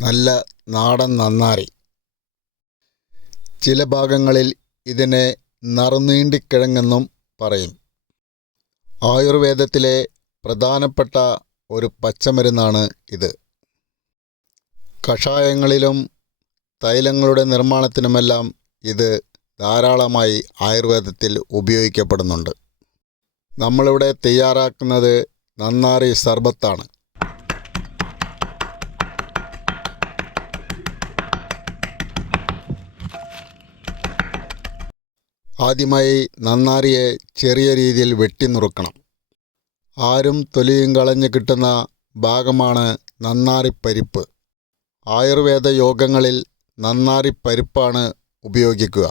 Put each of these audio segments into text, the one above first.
നല്ല നാടൻ നന്നാരി. ചില ഭാഗങ്ങളിൽ ഇതിനെ നറുനീണ്ടിക്കിഴങ്ങെന്നും പറയും. ആയുർവേദത്തിലെ പ്രധാനപ്പെട്ട ഒരു പച്ചമരുന്നാണ് ഇത്. കഷായങ്ങളിലും തൈലങ്ങളുടെ നിർമ്മാണത്തിനുമെല്ലാം ഇത് ധാരാളമായി ആയുർവേദത്തിൽ ഉപയോഗിക്കപ്പെടുന്നുണ്ട്. നമ്മളിവിടെ തയ്യാറാക്കുന്നത് നന്നാരി സർബത്താണ്. ആദ്യമായി നന്നാരിയെ ചെറിയ രീതിയിൽ വെട്ടി നുറുക്കണം. ആരും തൊലിയും കളഞ്ഞ് കിട്ടുന്ന ഭാഗമാണ് നന്നാരിപ്പരിപ്പ്. ആയുർവേദ യോഗങ്ങളിൽ നന്നാരിപ്പരിപ്പാണ് ഉപയോഗിക്കുക.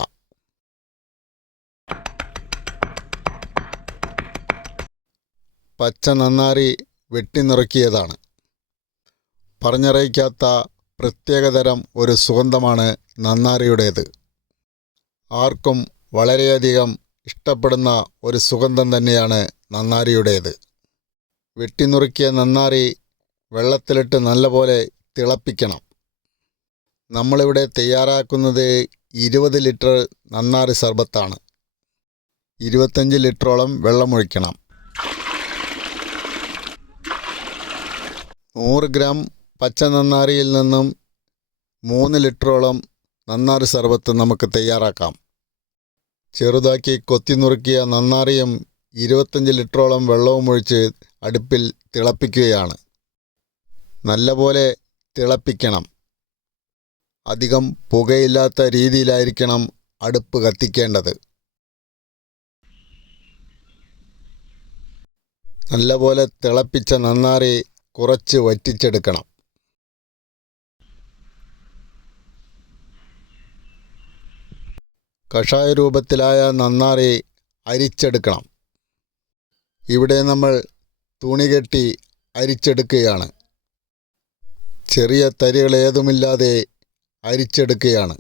പച്ച നന്നാരി വെട്ടിനുറുക്കിയതാണ്. പറഞ്ഞറിയിക്കാത്ത പ്രത്യേകതരം ഒരു സുഗന്ധമാണ് നന്നാരിയുടേത്. ആർക്കും വളരെയധികം ഇഷ്ടപ്പെടുന്ന ഒരു സുഗന്ധം തന്നെയാണ് നന്നാരിയുടേത്. വെട്ടിനുറുക്കിയ നന്നാരി വെള്ളത്തിലിട്ട് നല്ലപോലെ തിളപ്പിക്കണം. നമ്മളിവിടെ തയ്യാറാക്കുന്നത് 20 ലിറ്റർ നന്നാരി സർബത്താണ്. 25 ലിറ്ററോളം വെള്ളമൊഴിക്കണം. 100 ഗ്രാം പച്ച നന്നാരിയിൽ നിന്നും 3 ലിറ്ററോളം നന്നാരി സർബത്ത് നമുക്ക് തയ്യാറാക്കാം. ചെറുതാക്കി കൊത്തി നുറുക്കിയ നന്നാരിയും 25 ലിറ്ററോളം വെള്ളവും ഒഴിച്ച് അടുപ്പിൽ തിളപ്പിക്കുകയാണ്. നല്ലപോലെ തിളപ്പിക്കണം. അധികം പുകയില്ലാത്ത രീതിയിലായിരിക്കണം അടുപ്പ് കത്തിക്കേണ്ടത്. നല്ലപോലെ തിളപ്പിച്ച നന്നാരി കുറച്ച് വറ്റിച്ചെടുക്കണം. കഷായ രൂപത്തിലായ നന്നാരി അരിച്ചെടുക്കണം. ഇവിടെ നമ്മൾ തുണി കെട്ടി അരിച്ചെടുക്കുകയാണ്. ചെറിയ തരികളേതുമില്ലാതെ അരിച്ചെടുക്കുകയാണ്.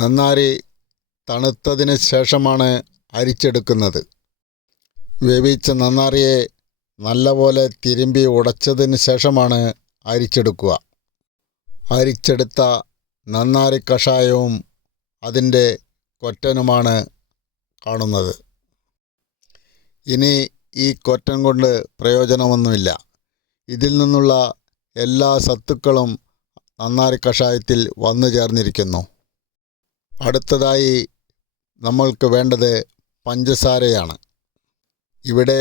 നന്നാരി തണുത്തതിന് ശേഷമാണ് അരിച്ചെടുക്കുന്നത്. വേവിച്ച നന്നാരിയെ നല്ലപോലെ തിരുമ്പി ഉടച്ചതിന് ശേഷമാണ് അരിച്ചെടുക്കുക. അരിച്ചെടുത്ത നന്നാരി കഷായവും അതിൻ്റെ കൊറ്റനുമാണ് കാണുന്നത്. ഇനി ഈ കൊറ്റൻ കൊണ്ട് പ്രയോജനമൊന്നുമില്ല. ഇതിൽ നിന്നുള്ള എല്ലാ സത്തുക്കളും നന്നാരി കഷായത്തിൽ വന്നു ചേർന്നിരിക്കുന്നു. അടുത്തതായി നമ്മൾക്ക് വേണ്ടത് പഞ്ചസാരയാണ്. ഇവിടെ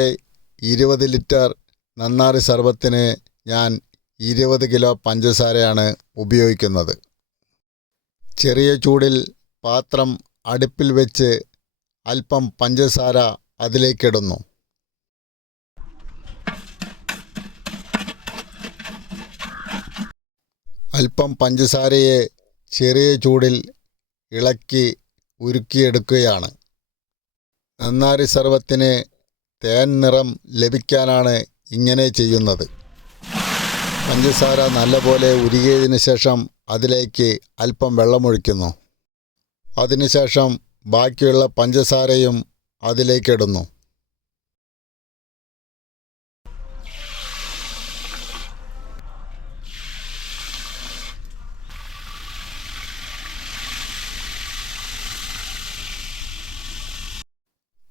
20 ലിറ്റർ നന്നാരി സർബത്തിന് ഞാൻ 20 കിലോ പഞ്ചസാരയാണ് ഉപയോഗിക്കുന്നത്. ചെറിയ ചൂടിൽ പാത്രം അടുപ്പിൽ വെച്ച് അല്പം പഞ്ചസാര അതിലേക്കിടുന്നു. അല്പം പഞ്ചസാരയെ ചെറിയ ചൂടിൽ ഇളക്കി ഉരുക്കിയെടുക്കുകയാണ്. നന്നാരി സർബത്തിന് തേൻ നിറം ലഭിക്കാനാണ് ഇങ്ങനെ ചെയ്യുന്നത്. പഞ്ചസാര നല്ലപോലെ ഉരുകിയതിന് ശേഷം അതിലേക്ക് അല്പം വെള്ളമൊഴിക്കുന്നു. അതിനുശേഷം ബാക്കിയുള്ള പഞ്ചസാരയും അതിലേക്കിടുന്നു.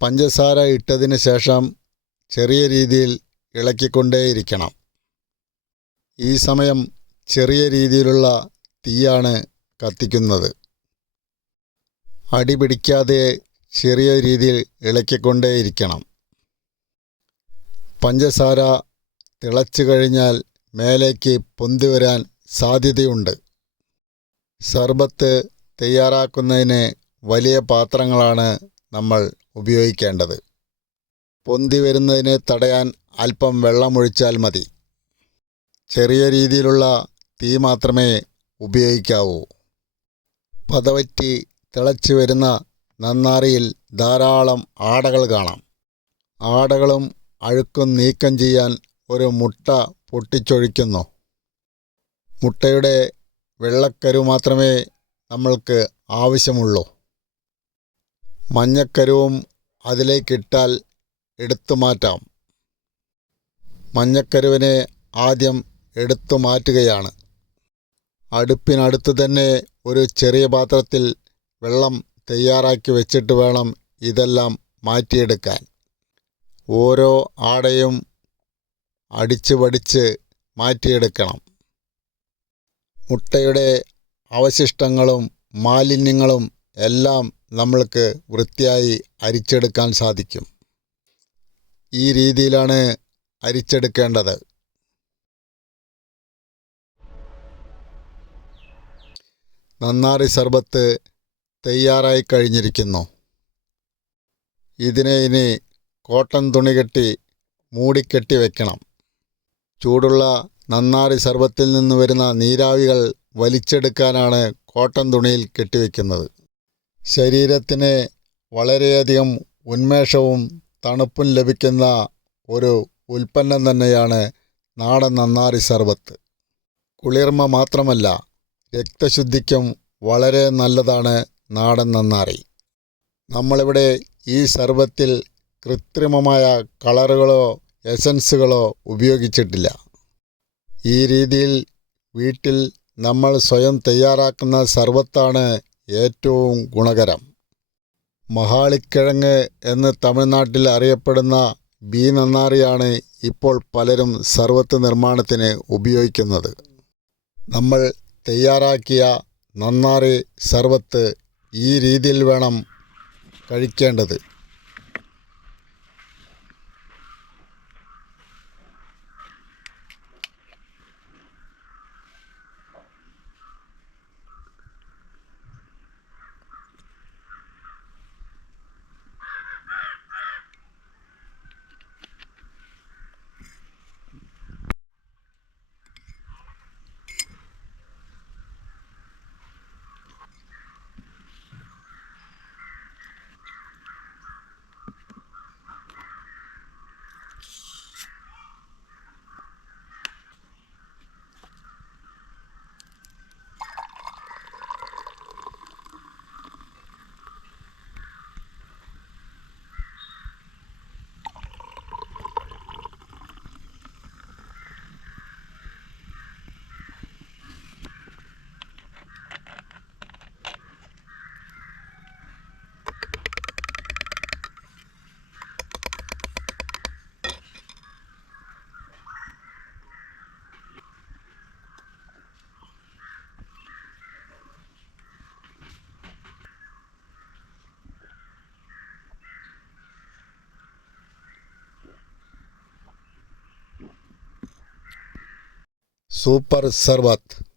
പഞ്ചസാര ഇട്ടതിന് ശേഷം ചെറിയ രീതിയിൽ ഇളക്കിക്കൊണ്ടേയിരിക്കണം. ഈ സമയം ചെറിയ രീതിയിലുള്ള തീയാണ് കത്തിക്കുന്നത്. അടി പിടിക്കാതെ ചെറിയ രീതിയിൽ ഇളക്കിക്കൊണ്ടേയിരിക്കണം. പഞ്ചസാര തിളച്ചു കഴിഞ്ഞാൽ മേലേക്ക് പൊന്തി വരാൻ സാധ്യതയുണ്ട്. സർബത്ത് തയ്യാറാക്കുന്നതിന് വലിയ പാത്രങ്ങളാണ് നമ്മൾ ഉപയോഗിക്കേണ്ടത്. പൊന്തി വരുന്നതിനെ തടയാൻ അല്പം വെള്ളമൊഴിച്ചാൽ മതി. ചെറിയ രീതിയിലുള്ള തീ മാത്രമേ ഉപയോഗിക്കാവൂ. പതവറ്റി തിളച്ചു വരുന്ന നന്നാരിയിൽ ധാരാളം ആടകൾ കാണാം. ആടകളും അഴുക്കും നീക്കം ചെയ്യാൻ ഒരു മുട്ട പൊട്ടിച്ചൊഴിക്കുന്നു. മുട്ടയുടെ വെള്ളക്കരു മാത്രമേ നമ്മൾക്ക് ആവശ്യമുള്ളൂ. മഞ്ഞക്കരുവും അതിലേക്കിട്ടാൽ എടുത്തു മാറ്റാം. മഞ്ഞക്കരുവിനെ ആദ്യം എടുത്തു മാറ്റുകയാണ്. അടുപ്പിനടുത്ത് തന്നെ ഒരു ചെറിയ പാത്രത്തിൽ വെള്ളം തയ്യാറാക്കി വെച്ചിട്ട് വേണം ഇതെല്ലാം മാറ്റിയെടുക്കാൻ. ഓരോ ആടയും അടിച്ച് വടിച്ച് മാറ്റിയെടുക്കണം. മുട്ടയുടെ അവശിഷ്ടങ്ങളും മാലിന്യങ്ങളും എല്ലാം നമ്മൾക്ക് വൃത്തിയായി അരിച്ചെടുക്കാൻ സാധിക്കും. ഈ രീതിയിലാണ് അരിച്ചെടുക്കേണ്ടത്. നന്നാറി സർബത്ത് തയ്യാറായി കഴിഞ്ഞിരിക്കുന്നു. ഇതിനെ ഇനി കോട്ടൺ തുണി കെട്ടി മൂടിക്കെട്ടി വയ്ക്കണം. ചൂടുള്ള നന്നാറി സർബത്തിൽ നിന്ന് വരുന്ന നീരാവികൾ വലിച്ചെടുക്കാനാണ് കോട്ടൺ തുണിയിൽ കെട്ടിവെക്കുന്നത്. ശരീരത്തിന് വളരെയധികം ഉന്മേഷവും തണുപ്പും ലഭിക്കുന്ന ഒരു ഉൽപ്പന്നം തന്നെയാണ് നാടൻ നന്നാറി സർബത്ത്. കുളിർമ മാത്രമല്ല, രക്തശുദ്ധിക്കും വളരെ നല്ലതാണ് നാടൻ നന്നാറി. നമ്മളിവിടെ ഈ സർബത്തിൽ കൃത്രിമമായ കളറുകളോ എസൻസുകളോ ഉപയോഗിച്ചിട്ടില്ല. ഈ രീതിയിൽ വീട്ടിൽ നമ്മൾ സ്വയം തയ്യാറാക്കുന്ന സർബത്താണ് ഏറ്റവും ഗുണകരം. മഹാളിക്കിഴങ്ങ് എന്ന് തമിഴ്നാട്ടിൽ അറിയപ്പെടുന്ന ബി നന്നാറിയാണ് ഇപ്പോൾ പലരും സർബത്ത് നിർമ്മാണത്തിന് ഉപയോഗിക്കുന്നത്. നമ്മൾ തയ്യാറാക്കിയ നന്നാറി സർബത്ത് ഈ രീതിയിൽ വേണം കഴിക്കേണ്ടത്. സൂപ്പർ സർബത്ത്.